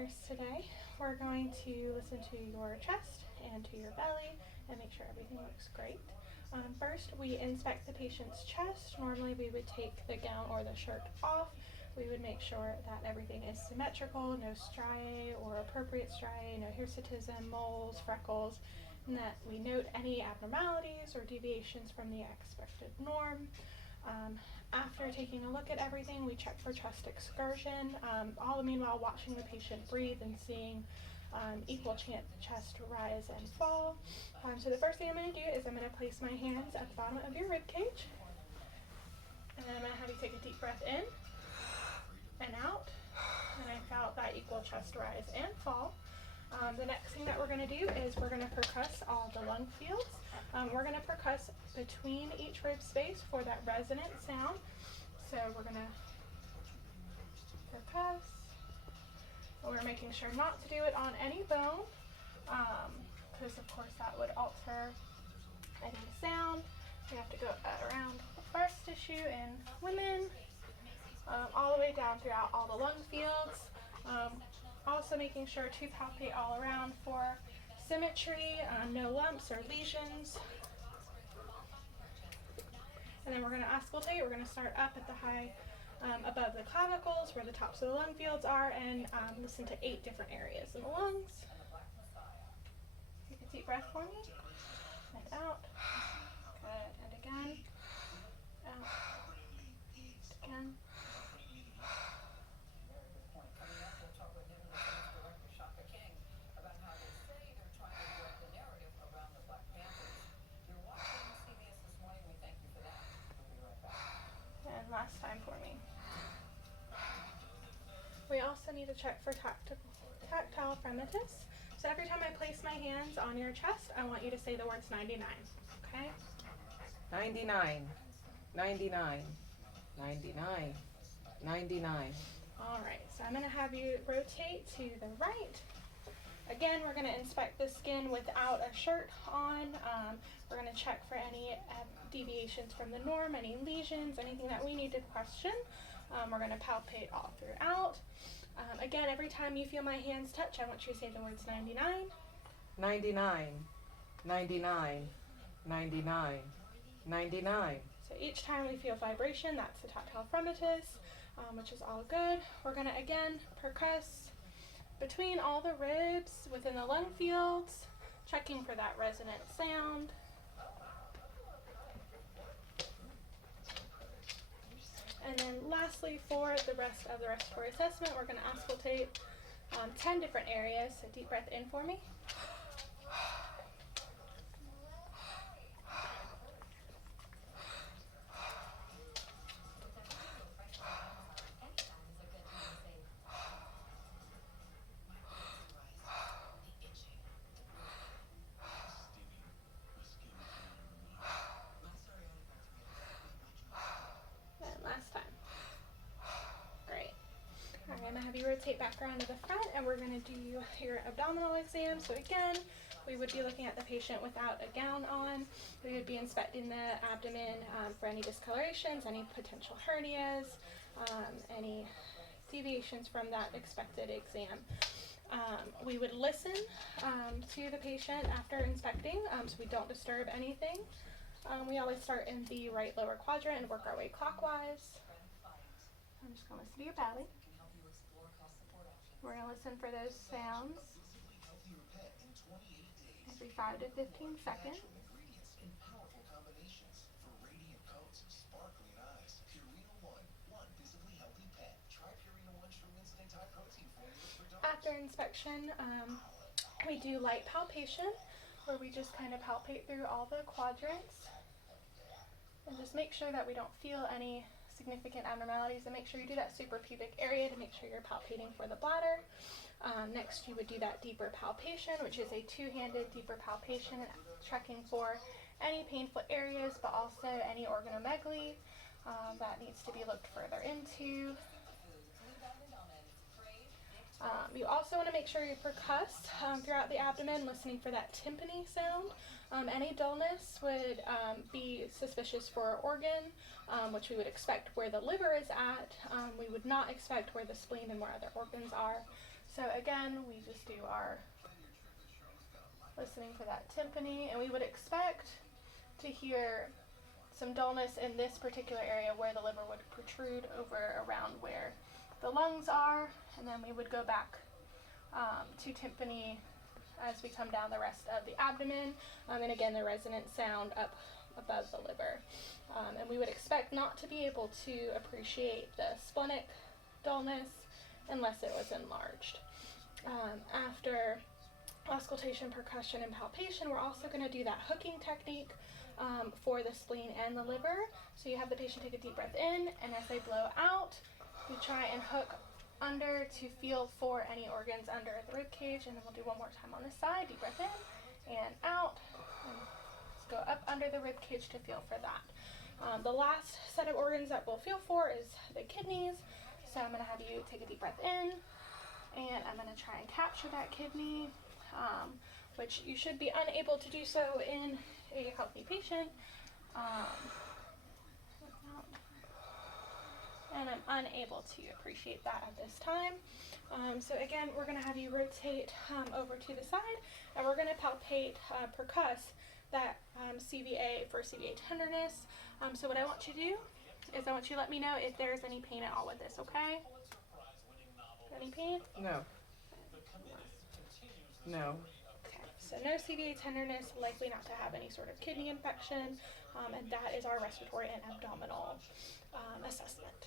nurse today. We're going to listen to your chest and to your belly and make sure everything looks great. First, we inspect the patient's chest. Normally we would take the gown or the shirt off. We would make sure that everything is symmetrical, no striae or appropriate striae, no hirsutism, moles, freckles, and that we note any abnormalities or deviations from the expected norm. After taking a look at everything, we check for chest excursion, all the meanwhile watching the patient breathe and seeing equal chest rise and fall. So the first thing I'm going to do is I'm going to place my hands at the bottom of your rib cage, and then I'm going to have you take a deep breath in and out, and I felt that equal chest rise and fall. The next thing that we're going to do is we're going to percuss all the lung fields. We're going to percuss between each rib space for that resonant sound. So we're going to percuss. We're making sure not to do it on any bone, because of course that would alter any sound. We have to go around the breast tissue in women, all the way down throughout all the lung fields. Also making sure to palpate all around for symmetry, no lumps or lesions. And then we're going to auscultate. We're going to start up at the high, above the clavicles where the tops of the lung fields are, and listen to 8 different areas in the lungs. Take a deep breath for me. And out. Good. And again. Out. Again. Last time for me. We also need to check for tactile fremitus. So every time I place my hands on your chest, I want you to say the words 99, okay? 99, 99, 99, 99. All right, so I'm going to have you rotate to the right. Again, we're going to inspect the skin without a shirt on. We're going to check for any deviations from the norm, any lesions, anything that we need to question. We're going to palpate all throughout. Again, every time you feel my hands touch, I want you to say the words 99. 99, 99, 99, 99. So each time we feel vibration, that's the tactile fremitus, which is all good. We're going to, again, percuss between all the ribs within the lung fields, checking for that resonant sound. And then lastly, for the rest of the respiratory assessment, we're going to auscultate 10 different areas. So deep breath in for me. I'm going to have you rotate back around to the front, and we're going to do your abdominal exam. So again, we would be looking at the patient without a gown on. We would be inspecting the abdomen for any discolorations, any potential hernias, any deviations from that expected exam. We would listen to the patient after inspecting, so we don't disturb anything. We always start in the right lower quadrant and work our way clockwise. I'm just going to listen to your belly. We're going to listen for those sounds every 5 to 15 seconds. After inspection, we do light palpation, where we just kind of palpate through all the quadrants and just make sure that we don't feel any significant abnormalities, and make sure you do that suprapubic area to make sure you're palpating for the bladder. Next, you would do that deeper palpation, which is a 2-handed deeper palpation, checking for any painful areas, but also any organomegaly that needs to be looked further into. You also want to make sure you percuss throughout the abdomen, listening for that tympany sound. Any dullness would be suspicious for an organ, which we would expect where the liver is at. We would not expect where the spleen and where other organs are. So again, we just do our listening for that tympani, and we would expect to hear some dullness in this particular area where the liver would protrude over around where the lungs are, and then we would go back to tympani as we come down the rest of the abdomen, and again the resonant sound up above the liver. And we would expect not to be able to appreciate the splenic dullness unless it was enlarged. After auscultation, percussion, and palpation, we're also going to do that hooking technique for the spleen and the liver. So you have the patient take a deep breath in, and as they blow out, we try and hook under to feel for any organs under the rib cage, and then we'll do one more time on this side. Deep breath in and out, and let's go up under the rib cage to feel for that. The last set of organs that we'll feel for is the kidneys. So I'm going to have you take a deep breath in, and I'm going to try and capture that kidney, which you should be unable to do so in a healthy patient. And I'm unable to appreciate that at this time. So again, we're going to have you rotate over to the side, and we're going to palpate, percuss that CVA for CVA tenderness. So what I want you to do is I want you to let me know if there's any pain at all with this, okay? Any pain? No. No. Okay, so no CVA tenderness, likely not to have any sort of kidney infection, and that is our respiratory and abdominal assessment.